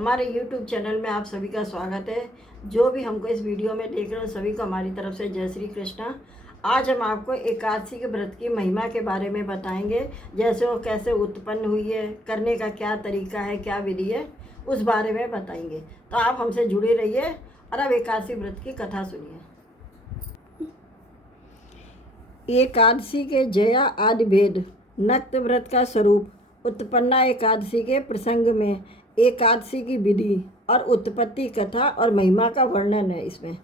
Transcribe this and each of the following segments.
हमारे YouTube channel में आप सभी का स्वागत है। जो भी हमको इस वीडियो में देख रहे हैं सभी को हमारी तरफ से जय श्री कृष्णा। आज हम आपको एकादशी के व्रत की महिमा के बारे में बताएंगे, जैसे वो कैसे उत्पन्न हुई है, करने का क्या तरीका है, क्या विधि है, उस बारे में बताएंगे। तो आप हमसे जुड़े रहिए और अब एकादशी व्रत की कथा सुनिए। एकादशी के जया आदि भेद, नक्त व्रत का स्वरूप, उत्पन्ना एकादशी के प्रसंग में एकादशी की विधि और उत्पत्ति कथा और महिमा का वर्णन है। इसमें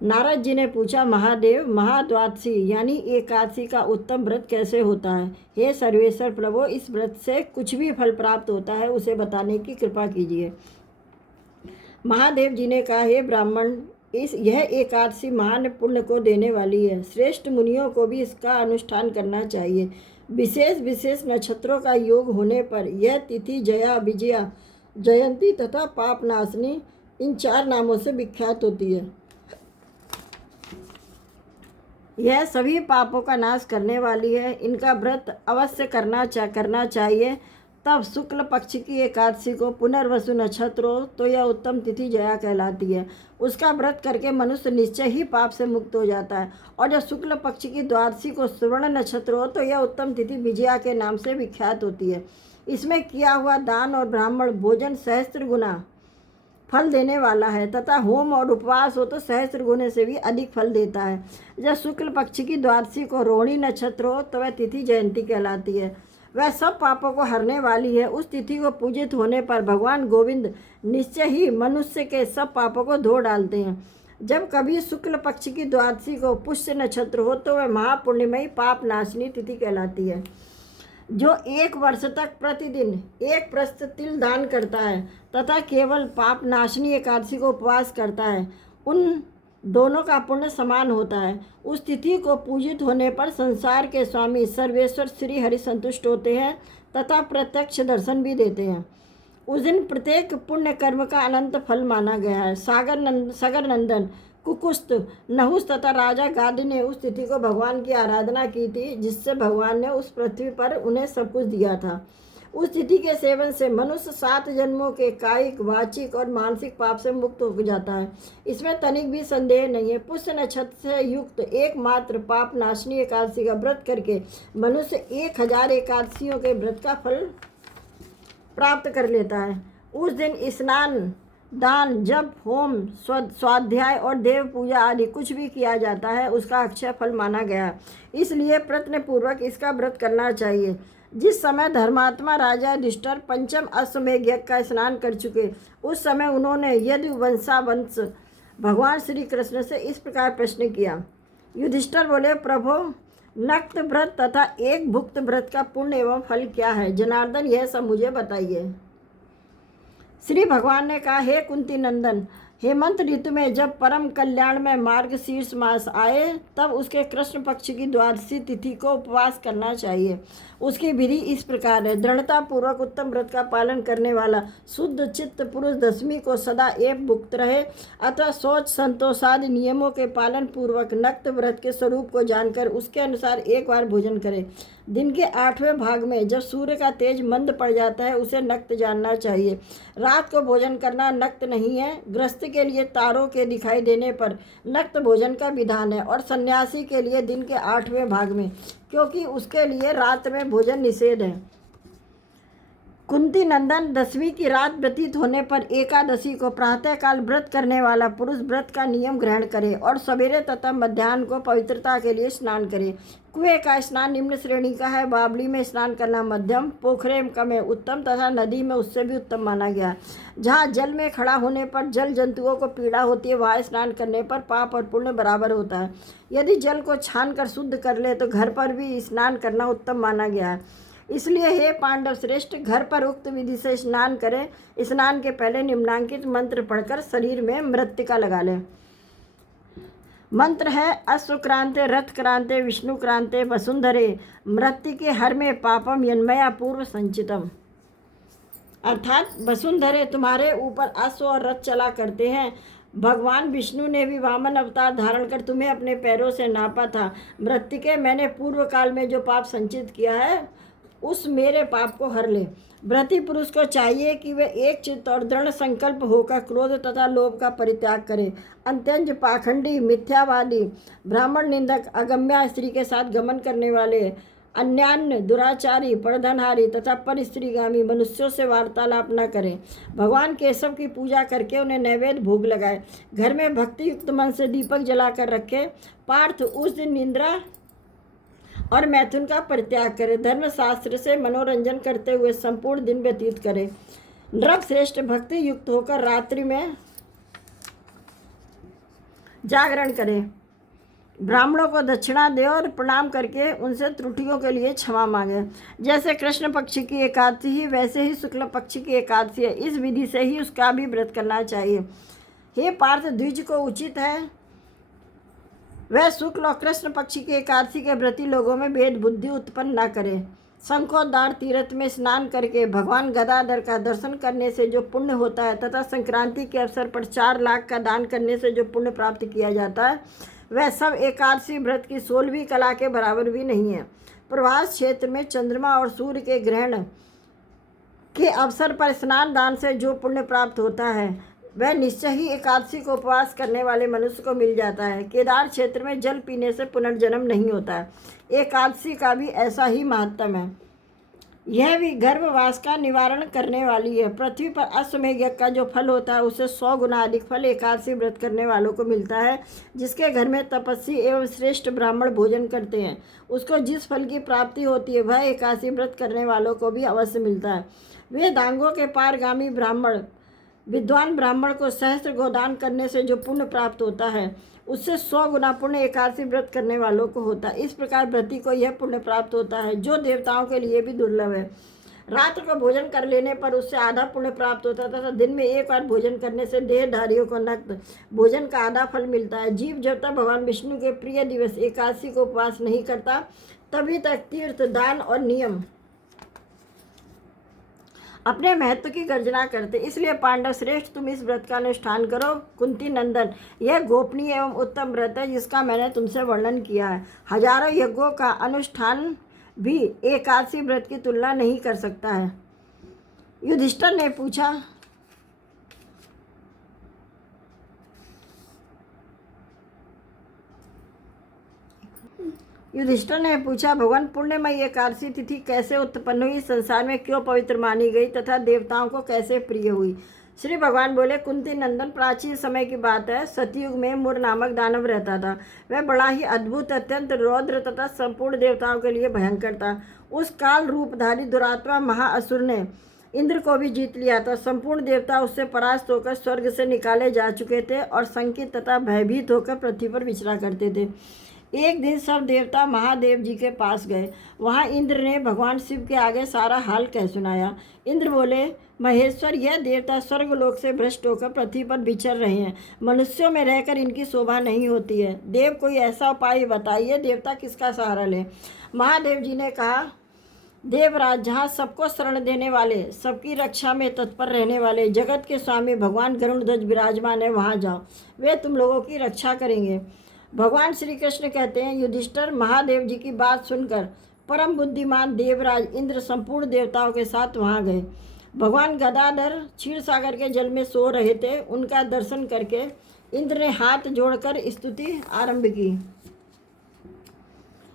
नारद जी ने पूछा, महादेव, महाद्वादशी यानी एकादशी का उत्तम व्रत कैसे होता है? हे सर्वेश्वर प्रभु, इस व्रत से कुछ भी फल प्राप्त होता है उसे बताने की कृपा कीजिए। महादेव जी ने कहा, हे ब्राह्मण, यह एकादशी महान पुण्य को देने वाली है। श्रेष्ठ मुनियों को भी इसका अनुष्ठान करना चाहिए। विशेष विशेष नक्षत्रों का योग होने पर यह तिथि जया, विजया, जयंती तथा पापनाशनी इन 4 नामों से विख्यात होती है। यह सभी पापों का नाश करने वाली है। इनका व्रत अवश्य करना चाहिए। तब शुक्ल पक्ष की एकादशी को पुनर्वसु नक्षत्र हो तो यह उत्तम तिथि जया कहलाती है। उसका व्रत करके मनुष्य निश्चय ही पाप से मुक्त हो जाता है। और जब शुक्ल पक्ष की द्वादशी को श्रवण नक्षत्र हो तो यह उत्तम तिथि विजया के नाम से विख्यात होती है। इसमें किया हुआ दान और ब्राह्मण भोजन सहस्त्र गुना फल देने वाला है तथा होम और उपवास हो तो सहस्त्र गुने से भी अधिक फल देता है। जब शुक्ल पक्ष की द्वादशी को रोहिणी नक्षत्र हो तो वह तिथि जयंती कहलाती है। वह सब पापों को हरने वाली है। उस तिथि को पूजित होने पर भगवान गोविंद निश्चय ही मनुष्य के सब पापों को धो डालते हैं। जब कभी शुक्ल पक्ष की द्वादशी को पुष्य नक्षत्र हो तो वह महापुण्यमयी पाप नाशनी तिथि कहलाती है। जो 1 वर्ष तक प्रतिदिन 1 प्रस्थ तिल दान करता है तथा केवल पाप नाशनी एकादशी को उपवास करता है, उन दोनों का पुण्य समान होता है। उस तिथि को पूजित होने पर संसार के स्वामी सर्वेश्वर श्री हरि संतुष्ट होते हैं तथा प्रत्यक्ष दर्शन भी देते हैं। उस दिन प्रत्येक पुण्य कर्म का अनंत फल माना गया है। सागर नंदन कुकुस्त, नहुस तथा राजा गादी ने उस तिथि को भगवान की आराधना की थी, जिससे भगवान ने उस पृथ्वी पर उन्हें सब कुछ दिया था। उस तिथि के सेवन से मनुष्य 7 जन्मों के कायिक, वाचिक और मानसिक पाप से मुक्त हो जाता है। इसमें तनिक भी संदेह नहीं है। पुष्य नक्षत्र से युक्त एकमात्र पाप नाशनी एकादशी का व्रत करके मनुष्य 1000 एकादशियों के व्रत का फल प्राप्त कर लेता है। उस दिन स्नान, दान, जप, होम, स्वाध्याय और देव पूजा आदि कुछ भी किया जाता है उसका अक्षय फल माना गया है। इसलिए प्रयत्नपूर्वक इसका व्रत करना चाहिए। जिस समय धर्मात्मा राजा युधिष्ठिर पंचम अश्वमेध यज्ञ का स्नान कर चुके, उस समय उन्होंने यदुवंशावंश भगवान श्री कृष्ण से इस प्रकार प्रश्न किया। युधिष्ठिर बोले, प्रभु, नक्त व्रत तथा एक भुक्त व्रत का पुण्य एवं फल क्या है? जनार्दन, यह सब मुझे बताइए। श्री भगवान ने कहा, हे कुंती नंदन, हेमंत ऋतु में जब परम कल्याण में मार्गशीर्ष मास आए तब उसके कृष्ण पक्ष की द्वादशी तिथि को उपवास करना चाहिए। उसकी विधि इस प्रकार है। दृढ़ता पूर्वक उत्तम व्रत का पालन करने वाला शुद्ध चित्त पुरुष दशमी को सदा एवं भुक्त रहे अथवा शौच संतोषादि नियमों के पालन पूर्वक नक्त व्रत के स्वरूप को जानकर उसके अनुसार 1 बार भोजन करे। दिन के 8वें भाग में जब सूर्य का तेज मंद पड़ जाता है उसे नक्त जानना चाहिए। रात को भोजन करना नक्त नहीं है। गृहस्थ के लिए तारों के दिखाई देने पर नक्त भोजन का विधान है और सन्यासी के लिए दिन के 8वें भाग में, क्योंकि उसके लिए रात में भोजन निषेध है। कुंती नंदन, दशमी की रात व्यतीत होने पर एकादशी को प्रातःकाल व्रत करने वाला पुरुष व्रत का नियम ग्रहण करे और सवेरे तथा मध्याह्न को पवित्रता के लिए स्नान करे। कुएं का स्नान निम्न श्रेणी का है। बावली में स्नान करना मध्यम, पोखरे में उत्तम तथा नदी में उससे भी उत्तम माना गया। जहाँ जल में खड़ा होने पर जल जंतुओं को पीड़ा होती है, वहाँ स्नान करने पर पाप और पुण्य बराबर होता है। यदि जल को छान कर शुद्ध कर ले तो घर पर भी स्नान करना उत्तम माना गया है। इसलिए हे पांडव श्रेष्ठ, घर पर उक्त विधि से स्नान करें। स्नान के पहले निम्नांकित मंत्र पढ़कर शरीर में मृत्तिका लगा लें। मंत्र है, अश्वक्रांते, रथक्रांते, विष्णुक्रांते, वसुंधरे, मृत्तिके हर में पापम यन्मया पूर्व संचितम। अर्थात वसुंधरे, तुम्हारे ऊपर अश्व और रथ चला करते हैं। भगवान विष्णु ने भी वामन अवतार धारण कर तुम्हें अपने पैरों से नापा था। मृत्तिके, मैंने पूर्व काल में जो पाप संचित किया है उस मेरे पाप को हर ले। व्रती पुरुष को चाहिए कि वे एक चित्त और दृढ़ संकल्प होकर क्रोध तथा लोभ का परित्याग करे। अत्यंत पाखंडी, मिथ्यावादी, ब्राह्मण निंदक, अगम्या स्त्री के साथ गमन करने वाले, अन्यान्य, दुराचारी, परधनहारी तथा पर स्त्रीगामी मनुष्यों से वार्तालाप न करें। भगवान केशव की पूजा करके उन्हें नैवेद्य भोग लगाए। घर में भक्ति युक्त मन से दीपक जलाकर रखे। पार्थ उस दिन निंद्रा और मैथुन का परित्याग करे। धर्मशास्त्र से मनोरंजन करते हुए संपूर्ण दिन व्यतीत करे। नृप श्रेष्ठ भक्ति युक्त होकर रात्रि में जागरण करे। ब्राह्मणों को दक्षिणा दे और प्रणाम करके उनसे त्रुटियों के लिए क्षमा मांगे। जैसे कृष्ण पक्ष की एकादशी ही वैसे ही शुक्ल पक्ष की एकादशी है। इस विधि से ही उसका भी व्रत करना चाहिए। हे पार्थ, द्विज को उचित है वह शुक्ल और कृष्ण पक्ष की एकादशी के व्रती लोगों में भेद बुद्धि उत्पन्न न करे। शंखोद्धार तीर्थ में स्नान करके भगवान गदाधर का दर्शन करने से जो पुण्य होता है तथा संक्रांति के अवसर पर 4 लाख का दान करने से जो पुण्य प्राप्त किया जाता है, वह सब एकादशी व्रत की 16वीं कला के बराबर भी नहीं है। प्रभास क्षेत्र में चंद्रमा और सूर्य के ग्रहण के अवसर पर स्नान दान से जो पुण्य प्राप्त होता है, वह निश्चय ही एकादशी को उपवास करने वाले मनुष्य को मिल जाता है। केदार क्षेत्र में जल पीने से पुनर्जन्म नहीं होता है। एकादशी का भी ऐसा ही महत्व है। यह भी गर्भवास का निवारण करने वाली है। पृथ्वी पर अश्वमेध यज्ञ का जो फल होता है उससे 100 गुना अधिक फल एकादशी व्रत करने वालों को मिलता है। जिसके घर में तपस्वी एवं श्रेष्ठ ब्राह्मण भोजन करते हैं, उसको जिस फल की प्राप्ति होती है वह एकादशी व्रत करने वालों को भी अवश्य मिलता है। वेदांगों के पारगामी ब्राह्मण विद्वान ब्राह्मण को सहस्त्र गोदान करने से जो पुण्य प्राप्त होता है, उससे 100 गुना पुण्य एकादशी व्रत करने वालों को होता है। इस प्रकार व्रती को यह पुण्य प्राप्त होता है जो देवताओं के लिए भी दुर्लभ है। रात्र को भोजन कर लेने पर उससे आधा पुण्य प्राप्त होता है तथा दिन में एक बार भोजन करने से देहधारियों को नक्त भोजन का आधा फल मिलता है। जीव जब तक भगवान विष्णु के प्रिय दिवस एकादशी को उपवास नहीं करता तभी तक तीर्थ, दान और नियम अपने महत्व की गर्जना करते। इसलिए पांडव श्रेष्ठ, तुम इस व्रत का अनुष्ठान करो। कुंती नंदन, यह गोपनीय एवं उत्तम व्रत है जिसका मैंने तुमसे वर्णन किया है। हजारों यज्ञों का अनुष्ठान भी एकादशी व्रत की तुलना नहीं कर सकता है। युधिष्ठिर ने पूछा, भगवान, पुण्यमयी एकादशी तिथि कैसे उत्पन्न हुई, संसार में क्यों पवित्र मानी गई तथा देवताओं को कैसे प्रिय हुई। श्री भगवान बोले, कुंती नंदन, प्राचीन समय की बात है। सतयुग में मुर नामक दानव रहता था। वह बड़ा ही अद्भुत, अत्यंत रौद्र तथा संपूर्ण देवताओं के लिए भयंकर था। उस काल रूपधारी दुरात्मा महाअसुर ने इंद्र को भी जीत लिया था। संपूर्ण देवता उससे परास्त होकर स्वर्ग से निकाले जा चुके थे और शंकित तथा भयभीत होकर पृथ्वी पर विचरा करते थे। एक दिन सब देवता महादेव जी के पास गए। वहाँ इंद्र ने भगवान शिव के आगे सारा हाल कह सुनाया। इंद्र बोले, महेश्वर, यह देवता स्वर्गलोक से भ्रष्ट होकर पृथ्वी पर विचर रहे हैं। मनुष्यों में रहकर इनकी शोभा नहीं होती है। देव, कोई ऐसा उपाय बताइए, देवता किसका सहारा लें। महादेव जी ने कहा, देवराज, जहाँ सबको शरण देने वाले, सबकी रक्षा में तत्पर रहने वाले जगत के स्वामी भगवान गरुड़ ध्वज विराजमान है, वहाँ जाओ, वे तुम लोगों की रक्षा करेंगे। भगवान श्री कृष्ण कहते हैं, युधिष्ठिर, महादेव जी की बात सुनकर परम बुद्धिमान देवराज इंद्र संपूर्ण देवताओं के साथ वहाँ गए। भगवान गदाधर क्षीर सागर के जल में सो रहे थे। उनका दर्शन करके इंद्र ने हाथ जोड़कर स्तुति आरंभ की।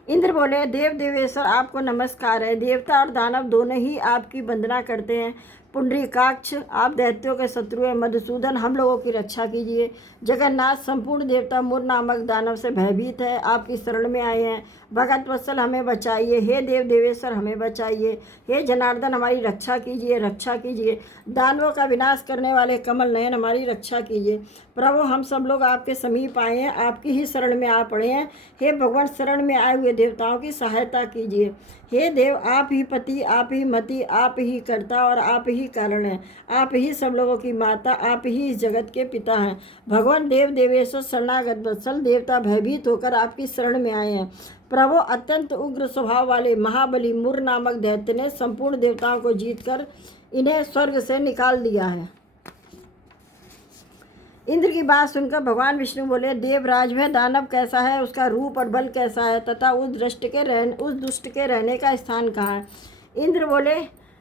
इंद्र बोले, देव देवेश्वर, आपको नमस्कार है। देवता और दानव दोनों ही आपकी वंदना करते हैं। पुंडरीकाक्ष, आप दैत्यों के शत्रु हैं। मधुसूदन, हम लोगों की रक्षा कीजिए। जगन्नाथ, संपूर्ण देवता मुर नामक दानव से भयभीत है, आपकी शरण में आए हैं। भगत वत्सल, हमें बचाइए। हे देव देवेश्वर, हमें बचाइए। हे जनार्दन, हमारी रक्षा कीजिए, रक्षा कीजिए। दानवों का विनाश करने वाले कमल नयन, हमारी रक्षा कीजिए। प्रभु, हम सब लोग आपके समीप आए हैं, आपकी ही शरण में आ पड़े हैं। हे भगवान, शरण में आए हुए देवताओं की सहायता कीजिए। हे देव, आप ही पति, आप ही मति, आप ही कर्ता और आप ही कारण हैं। आप ही सब लोगों की माता, आप ही इस जगत के पिता हैं। भगवान देव देवेश्वर शरणागत वत्सल, देवता भयभीत होकर आपकी शरण में आए हैं। प्रभु, अत्यंत उग्र स्वभाव वाले महाबली मुर नामक दैत्य ने संपूर्ण देवताओं को जीतकर इन्हें स्वर्ग से निकाल दिया है। इंद्र की बात सुनकर भगवान विष्णु बोले, देवराज, वह दानव कैसा है, उसका रूप और बल कैसा है तथा उस दुष्ट के रहने का स्थान कहाँ है। इंद्र बोले,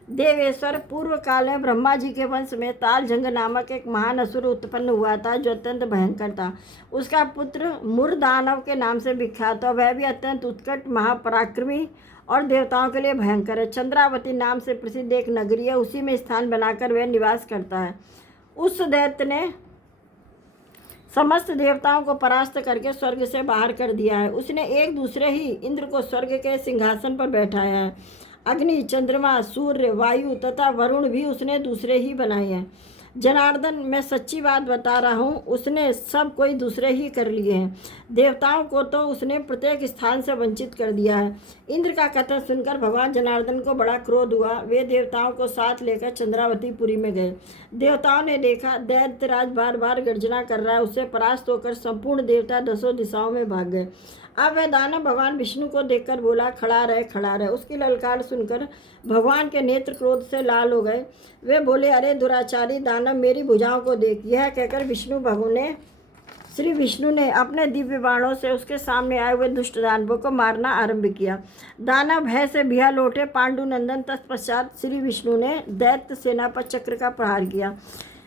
देवेश्वर, पूर्व काल में ब्रह्मा जी के वंश में तालजंग नामक एक महान असुर उत्पन्न हुआ था जो अत्यंत भयंकर था। उसका पुत्र मुरदानव के नाम से विख्यात था। वह भी अत्यंत उत्कट, महापराक्रमी और देवताओं के लिए भयंकर है। चंद्रावती नाम से प्रसिद्ध एक नगरी है, उसी में स्थान बनाकर वह निवास करता है। उस दैत्य ने समस्त देवताओं को परास्त करके स्वर्ग से बाहर कर दिया है। उसने एक दूसरे ही इंद्र को स्वर्ग के सिंहासन पर बैठाया है। अग्नि, चंद्रमा, सूर्य, वायु तथा वरुण भी उसने दूसरे ही बनाए हैं। जनार्दन, मैं सच्ची बात बता रहा हूँ, उसने सब कोई दूसरे ही कर लिए हैं। देवताओं को तो उसने प्रत्येक स्थान से वंचित कर दिया है। इंद्र का कथन सुनकर भगवान जनार्दन को बड़ा क्रोध हुआ। वे देवताओं को साथ लेकर चंद्रावतीपुरी में गए। देवताओं ने देखा दैत्यराज बार बार गर्जना कर रहा है। उससे परास्त होकर संपूर्ण देवता दसों दिशाओं में भाग गए। अब वह दानव भगवान विष्णु को देखकर बोला, खड़ा रहे, खड़ा रहे। उसकी ललकार सुनकर भगवान के नेत्र क्रोध से लाल हो गए। वे बोले, अरे दुराचारी दानव, मेरी भुजाओं को देख। यह कहकर श्री विष्णु ने अपने दिव्य बाणों से उसके सामने आए हुए दुष्ट दानवों को मारना आरंभ किया। दानव भय से बिहा लौटे। पांडुनंदन, तत्पश्चात श्री विष्णु ने दैत्य सेना पर चक्र का प्रहार किया।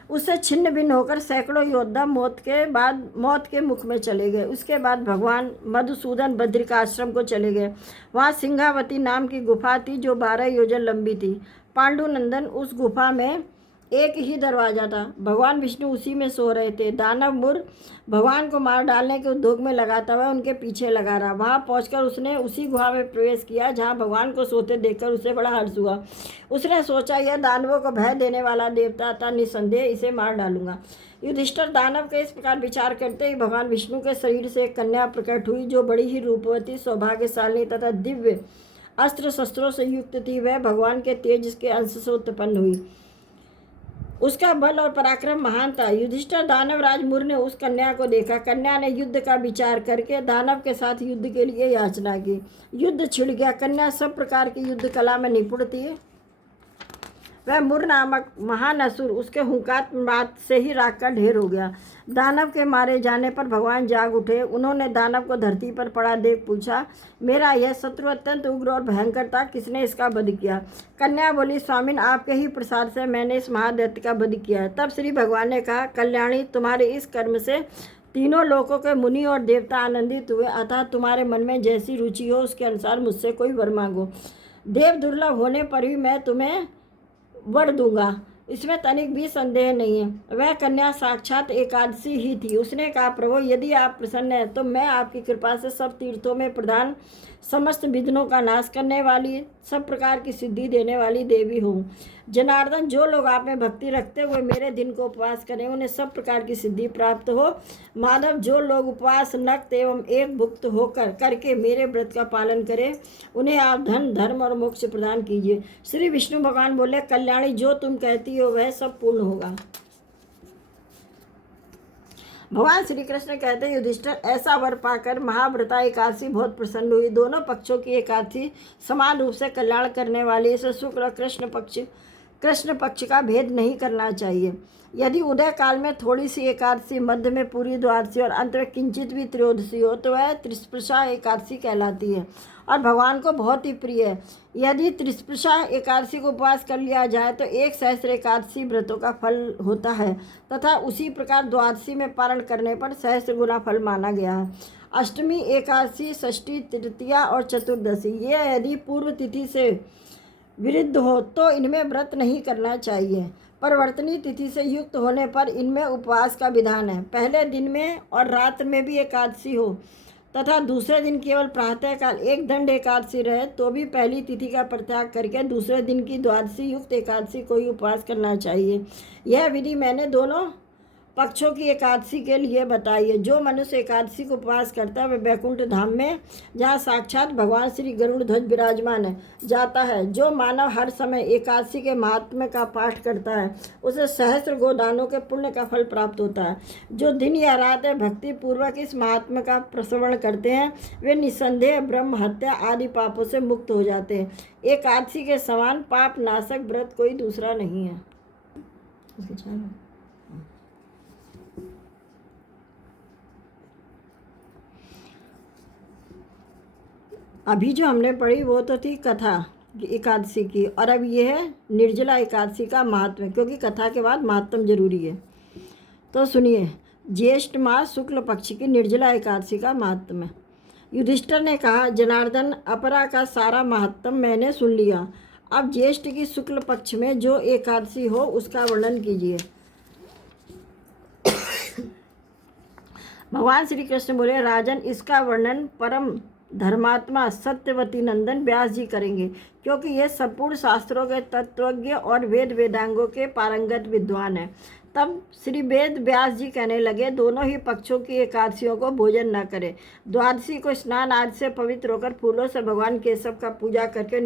उससे छिन्न भिन्न होकर सैकड़ों योद्धा मौत के मुख में चले गए। उसके बाद भगवान मधुसूदन बद्रिकाश्रम को चले गए। वहाँ सिंहावती नाम की गुफा थी जो 12 योजन लंबी थी। पांडुनंदन, उस गुफा में एक ही दरवाज़ा था। भगवान विष्णु उसी में सो रहे थे। दानव मुर भगवान को मार डालने के उद्योग में लगाता हुआ उनके पीछे लगा रहा। वहाँ पहुंचकर उसने उसी गुहा में प्रवेश किया जहाँ भगवान को सोते देखकर उसे बड़ा हर्ष हुआ। उसने सोचा, यह दानवों को भय देने वाला देवता था, निसंदेह इसे मार डालूंगा। युधिष्ठिर, दानव के इस प्रकार विचार करते ही भगवान विष्णु के शरीर से एक कन्या प्रकट हुई जो बड़ी ही रूपवती, सौभाग्यशाली तथा दिव्य अस्त्र शस्त्रों से युक्त थी। वह भगवान के तेज के अंश से उत्पन्न हुई। उसका बल और पराक्रम महान था। युधिष्ठिर, दानवराज मुर ने उस कन्या को देखा। कन्या ने युद्ध का विचार करके दानव के साथ युद्ध के लिए याचना की। युद्ध छिड़ गया। कन्या सब प्रकार की युद्ध कला में निपुण थी। वह मुर नामक महान असुर उसके हुंकार मात से ही राख का ढेर हो गया। दानव के मारे जाने पर भगवान जाग उठे। उन्होंने दानव को धरती पर पड़ा देख पूछा, मेरा यह शत्रु अत्यंत उग्र और भयंकर था, किसने इसका वध किया? कन्या बोली, स्वामिन, आपके ही प्रसाद से मैंने इस महादैत्य का वध किया है। तब श्री भगवान ने कहा, कल्याणी, तुम्हारे इस कर्म से तीनों लोकों के मुनि और देवता आनंदित हुए। अतः तुम्हारे मन में जैसी रुचि हो उसके अनुसार मुझसे कोई वर मांगो। देव दुर्लभ होने पर भी मैं तुम्हें वर दूंगा, इसमें तनिक भी संदेह नहीं है। वह कन्या साक्षात एकादशी ही थी। उसने कहा, प्रभु, यदि आप प्रसन्न हैं तो मैं आपकी कृपा से सब तीर्थों में प्रधान, समस्त विघ्नों का नाश करने वाली, सब प्रकार की सिद्धि देने वाली देवी हूँ। जनार्दन, जो लोग आप में भक्ति रखते हुए मेरे दिन को उपवास करें उन्हें सब प्रकार की सिद्धि प्राप्त हो। माधव, जो लोग उपवास, नक्त एवं एक भुक्त होकर करके मेरे व्रत का पालन करें उन्हें आप धन, धर्म और मोक्ष प्रदान कीजिए। श्री विष्णु भगवान बोले, कल्याणी, जो तुम कहती हो वह सब पूर्ण होगा। भगवान श्री कृष्ण कहते हैं, युधिष्ठिर, ऐसा वर पाकर महाव्रता एकादशी बहुत प्रसन्न हुई। दोनों पक्षों की एकादशी समान रूप से कल्याण करने वाली। इसे शुक्ल और कृष्ण पक्ष का भेद नहीं करना चाहिए। यदि उदय काल में थोड़ी सी एकादशी, मध्य में पूरी द्वादशी और अंत में किंचित भी त्रयोदशी हो तो वह त्रिस्पर्शा एकादशी कहलाती है और भगवान को बहुत ही प्रिय है। यदि त्रिस्पर्शा एकादशी को उपवास कर लिया जाए तो 1 सहस्त्र एकादशी व्रतों का फल होता है तथा उसी प्रकार द्वादशी में पारण करने पर सहस्त्र गुना फल माना गया है। अष्टमी, एकादशी, षष्ठी, तृतीया और चतुर्दशी ये यदि पूर्व तिथि से विरुद्ध हो तो इनमें व्रत नहीं करना चाहिए। परिवर्तनीय तिथि से युक्त होने पर इनमें उपवास का विधान है। पहले दिन में और रात में भी एकादशी हो तथा दूसरे दिन केवल प्रातःकाल एक दंड एकादशी रहे तो भी पहली तिथि का परित्याग करके दूसरे दिन की द्वादशी युक्त एकादशी को ही उपवास करना चाहिए। यह विधि मैंने दोनों पक्षों की एकादशी के लिए बताई है। जो मनुष्य एकादशी को उपवास करता है वह वैकुंठ धाम में, जहाँ साक्षात भगवान श्री गरुड़ ध्वज विराजमान है, जाता है। जो मानव हर समय एकादशी के महात्म्य का पाठ करता है उसे सहस्त्र गोदानों के पुण्य का फल प्राप्त होता है। जो दिन या रात भक्ति पूर्वक इस महात्म्य का प्रश्रवण करते हैं वे निसंदेह ब्रह्म हत्या आदि पापों से मुक्त हो जाते हैं। एकादशी के समान पाप नाशक व्रत कोई दूसरा नहीं है। अभी जो हमने पढ़ी वो तो थी कथा। एकादशी की। और अब ये है निर्जला एकादशी का महात्म्य, क्योंकि कथा के बाद महात्म जरूरी है। तो सुनिए, ज्येष्ठ मास शुक्ल पक्ष की निर्जला एकादशी का महात्म्य। युधिष्ठिर ने कहा, जनार्दन, अपरा का सारा महात्म मैंने सुन लिया, अब ज्येष्ठ की शुक्ल पक्ष में जो एकादशी हो उसका वर्णन कीजिए। भगवान श्री कृष्ण बोले, राजन, इसका वर्णन परम धर्मात्मा सत्यवती नंदन व्यास जी करेंगे, क्योंकि ये संपूर्ण शास्त्रों के तत्वज्ञ और वेद वेदांगों के पारंगत विद्वान हैं। तब श्री वेद व्यास जी कहने लगे, दोनों ही पक्षों की एकादशियों को भोजन न करें। द्वादशी को स्नान आदि से पवित्र होकर फूलों से भगवान केशव का पूजा करके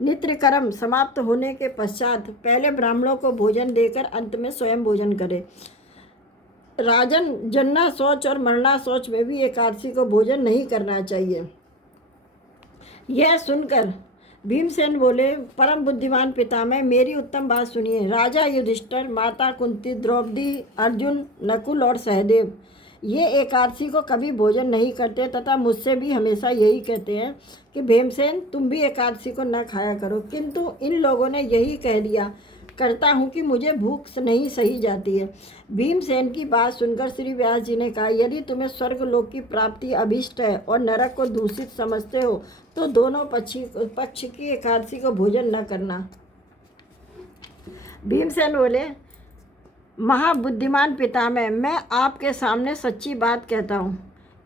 नित्य कर्म समाप्त होने के पश्चात पहले ब्राह्मणों को भोजन देकर अंत में स्वयं भोजन करें। राजन, जन्ना शौच और मरना शौच में भी एकादशी को भोजन नहीं करना चाहिए। यह सुनकर भीमसेन बोले, परम बुद्धिमान पितामह, मेरी उत्तम बात सुनिए। राजा युधिष्ठिर, माता कुंती, द्रौपदी, अर्जुन, नकुल और सहदेव ये एकादशी को कभी भोजन नहीं करते तथा मुझसे भी हमेशा यही कहते हैं कि भीमसेन, तुम भी एकादशी को न खाया करो, किंतु इन लोगों ने यही कह दिया करता हूँ कि मुझे भूख नहीं सही जाती है। भीमसेन की बात सुनकर श्री व्यास जी ने कहा, यदि तुम्हें स्वर्ग लोक की प्राप्ति अभिष्ट है और नरक को दूषित समझते हो तो दोनों पक्ष की एकादशी को भोजन न करना। भीमसेन बोले, महाबुद्धिमान पितामह, मैं आपके सामने सच्ची बात कहता हूँ,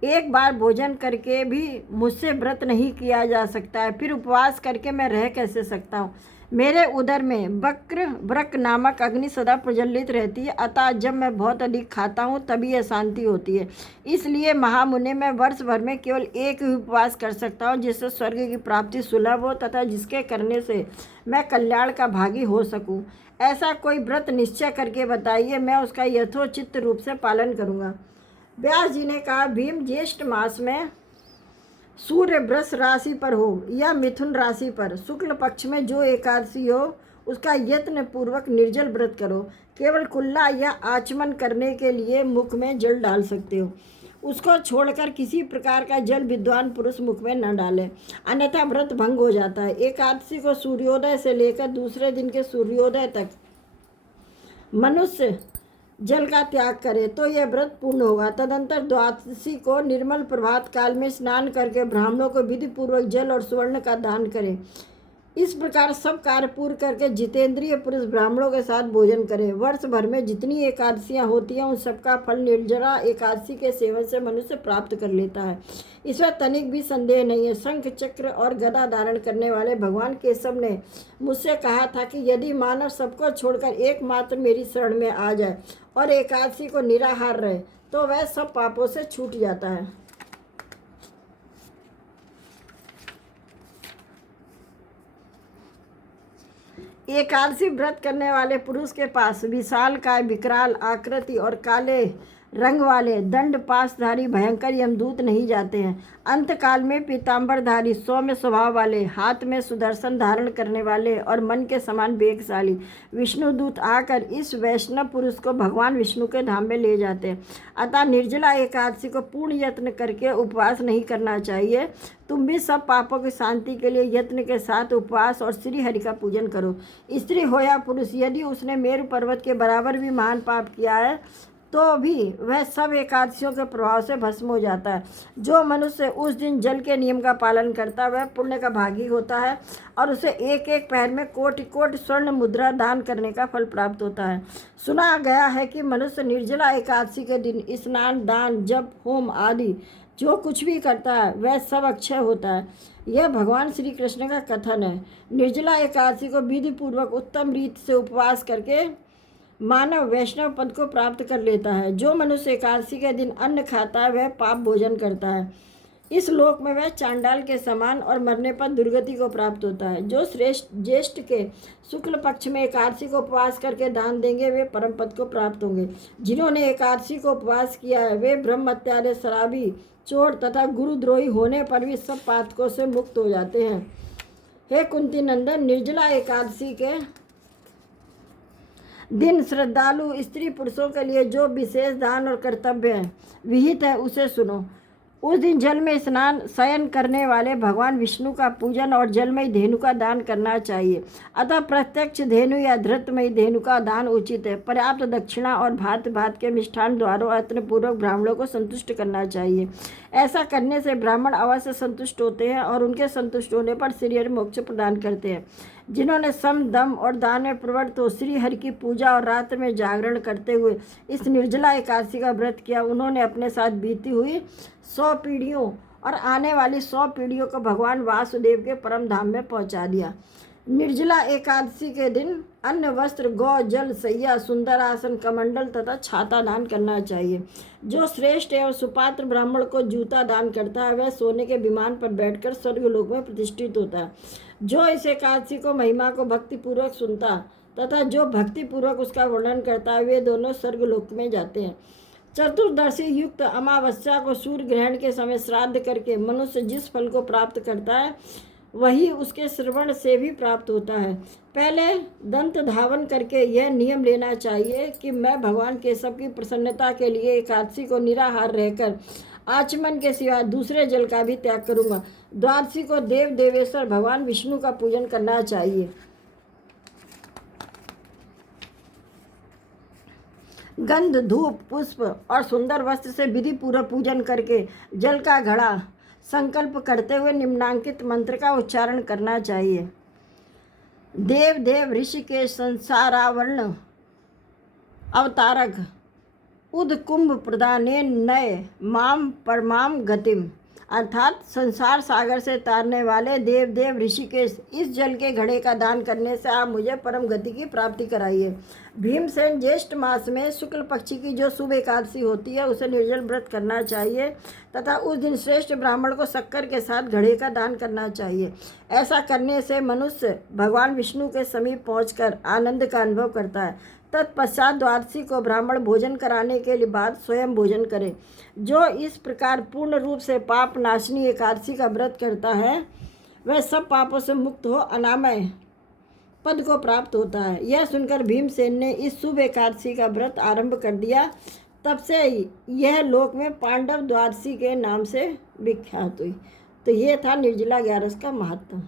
एक बार भोजन करके भी मुझसे व्रत नहीं किया जा सकता है, फिर उपवास करके मैं रह कैसे सकता हूँ। मेरे उदर में वृक नामक अग्नि सदा प्रज्वलित रहती है, अतः जब मैं बहुत अधिक खाता हूँ तभी यह शांति होती है। इसलिए महामुनि, मैं वर्ष भर में केवल एक ही उपवास कर सकता हूँ, जिससे स्वर्ग की प्राप्ति सुलभ हो तथा जिसके करने से मैं कल्याण का भागी हो सकूँ। ऐसा कोई व्रत निश्चय करके बताइए, मैं उसका यथोचित रूप से पालन करूँगा। व्यास जी ने कहा, भीम, ज्येष्ठ मास में सूर्य वृष राशि पर हो या मिथुन राशि पर शुक्ल पक्ष में जो एकादशी हो उसका यत्न पूर्वक निर्जल व्रत करो। केवल कुल्ला या आचमन करने के लिए मुख में जल डाल सकते हो, उसको छोड़कर किसी प्रकार का जल विद्वान पुरुष मुख में न डाले, अन्यथा व्रत भंग हो जाता है। एकादशी को सूर्योदय से लेकर दूसरे दिन के सूर्योदय तक मनुष्य जल का त्याग करे तो यह व्रत पूर्ण होगा। तदंतर द्वादशी को निर्मल प्रभात काल में स्नान करके ब्राह्मणों को विधि पूर्वक जल और स्वर्ण का दान करें। इस प्रकार सब कार्य पूर्ण करके जितेंद्रिय पुरुष ब्राह्मणों के साथ भोजन करें। वर्ष भर में जितनी एकादशियाँ होती हैं उन सबका फल निर्जला एकादशी के सेवन से मनुष्य प्राप्त कर लेता है, इसमें तनिक भी संदेह नहीं है। शंख चक्र और गदा धारण करने वाले भगवान केशव ने मुझसे कहा था कि यदि मानव सबको छोड़कर एकमात्र मेरी शरण में आ जाए और एकादशी को निराहार रहे तो वह सब पापों से छूट जाता है। एकादशी व्रत करने वाले पुरुष के पास विशालकाय, विकराल आकृति और काले रंग वाले दंड पासधारी भयंकर यमदूत नहीं जाते हैं। अंतकाल में पीताम्बरधारी, सौम्य स्वभाव वाले, हाथ में सुदर्शन धारण करने वाले और मन के समान वेगशाली विष्णुदूत आकर इस वैष्णव पुरुष को भगवान विष्णु के धाम में ले जाते हैं। अतः निर्जला एकादशी को पूर्ण यत्न करके उपवास नहीं करना चाहिए। तुम भी सब पापों की शांति के लिए यत्न के साथ उपवास और श्री हरि का पूजन करो। स्त्री हो या पुरुष, यदि उसने मेरु पर्वत के बराबर भी महान पाप किया है तो भी वह सब एकादशियों के प्रभाव से भस्म हो जाता है। जो मनुष्य उस दिन जल के नियम का पालन करता है वह पुण्य का भागी होता है और उसे एक एक पैर में कोटि कोटि स्वर्ण मुद्रा दान करने का फल प्राप्त होता है। सुना गया है कि मनुष्य निर्जला एकादशी के दिन स्नान, दान, जप, होम आदि जो कुछ भी करता है वह सब अक्षय होता है। यह भगवान श्री कृष्ण का कथन है। निर्जला एकादशी को विधि पूर्वक उत्तम रीति से उपवास करके मानव वैष्णव पद को प्राप्त कर लेता है। जो मनुष्य एकादशी के दिन अन्न खाता है वह पाप भोजन करता है। इस लोक में वह चांडाल के समान और मरने पर दुर्गति को प्राप्त होता है। जो ज्येष्ठ के शुक्ल पक्ष में एकादशी को उपवास करके दान देंगे वे परम पद को प्राप्त होंगे। जिन्होंने एकादशी को उपवास किया है वे ब्रह्म हत्यारे, शराबी, चोर तथा गुरुद्रोही होने पर भी सब पातकों से मुक्त हो जाते हैं। हे कुंती नंदन, निर्जला एकादशी के दिन श्रद्धालु स्त्री पुरुषों के लिए जो विशेष दान और कर्तव्य विहित है उसे सुनो। उस दिन जल में स्नान शयन करने वाले भगवान विष्णु का पूजन और जलमयी धेनु का दान करना चाहिए। अतः प्रत्यक्ष धेनु या धृतमयी धेनु का दान उचित है। पर्याप्त दक्षिणा और भांति भांति के मिष्ठान द्वारों यत्नपूर्वक ब्राह्मणों को संतुष्ट करना चाहिए। ऐसा करने से ब्राह्मण अवश्य संतुष्ट होते हैं और उनके संतुष्ट होने पर श्रीहरि मोक्ष प्रदान करते हैं। जिन्होंने सम दम और दान में प्रवृत्त हो श्री हरि की पूजा और रात्र में जागरण करते हुए इस निर्जला एकादशी का व्रत किया, उन्होंने अपने साथ बीती हुई 100 पीढ़ियों और आने वाली 100 पीढ़ियों को भगवान वासुदेव के परम धाम में पहुंचा दिया। निर्जला एकादशी के दिन अन्न, वस्त्र, गौ, जल, सैया, सुंदर आसन, कमंडल तथा छाता दान करना चाहिए। जो श्रेष्ठ एवं सुपात्र ब्राह्मण को जूता दान करता है वह सोने के विमान पर बैठकर स्वर्गलोक में प्रतिष्ठित होता है। जो इस एकादशी को महिमा को भक्तिपूर्वक सुनता तथा जो भक्तिपूर्वक उसका वर्णन करता है वे दोनों स्वर्गलोक में जाते हैं। चतुर्दशी युक्त अमावस्या को सूर्य ग्रहण के समय श्राद्ध करके मनुष्य जिस फल को प्राप्त करता है वही उसके श्रवण से भी प्राप्त होता है। पहले दंत धावन करके यह नियम लेना चाहिए कि मैं भगवान केशव की प्रसन्नता के लिए एकादशी को निराहार रहकर आचमन के सिवा दूसरे जल का भी त्याग करूँगा। द्वादशी को देव देवेश्वर भगवान विष्णु का पूजन करना चाहिए। गंध, धूप, पुष्प और सुंदर वस्त्र से विधि पूर्वक पूजन करके जल का घड़ा संकल्प करते हुए निम्नांकित मंत्र का उच्चारण करना चाहिए। देव देव ऋषिकेश संसारावर्ण अवतारक उद कुंभ प्रदाने नय माम परमाम गतिम, अर्थात संसार सागर से तारने वाले देव देव ऋषिकेश, इस जल के घड़े का दान करने से आप मुझे परम गति की प्राप्ति कराइए। भीमसेन ज्येष्ठ मास में शुक्ल पक्षी की जो शुभ एकादशी होती है उसे निर्जल व्रत करना चाहिए तथा उस दिन श्रेष्ठ ब्राह्मण को शक्कर के साथ घड़े का दान करना चाहिए। ऐसा करने से मनुष्य भगवान विष्णु के समीप पहुंचकर आनंद का अनुभव करता है। तत्पश्चात द्वादशी को ब्राह्मण भोजन कराने के बाद स्वयं भोजन करे। जो इस प्रकार पूर्ण रूप से पाप नाशनी एकादशी का व्रत करता है वह सब पापों से मुक्त हो अनामय पद को प्राप्त होता है। यह सुनकर भीमसेन ने इस शुभ एकादशी का व्रत आरंभ कर दिया। तब से यह लोक में पांडव द्वादशी के नाम से विख्यात हुई। तो ये था निर्जला 11 का महत्व।